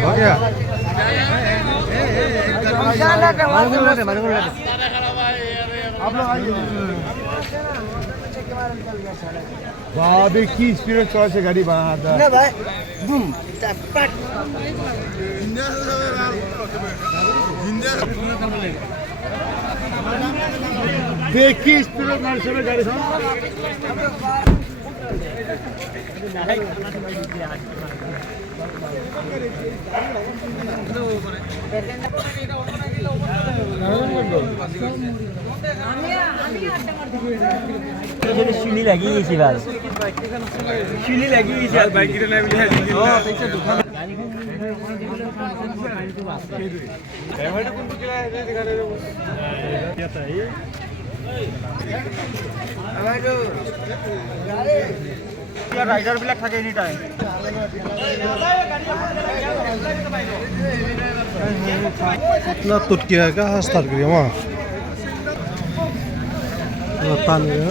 हो गया बाबे की स्पीड चलाচ্ছে গাড়ি বাঁধা না ভাই বুম টাক দেখি স্পিড মারছে গাড়ি শিলি লাগিয়ে গেছি ভাই শিলি লাগিয়ে গেছি আর বাইক কিনে আমি রাইডার বিলাক থাকে এনি টাইম ना तुटकिया का हस्तार करिए वहाँ तान गया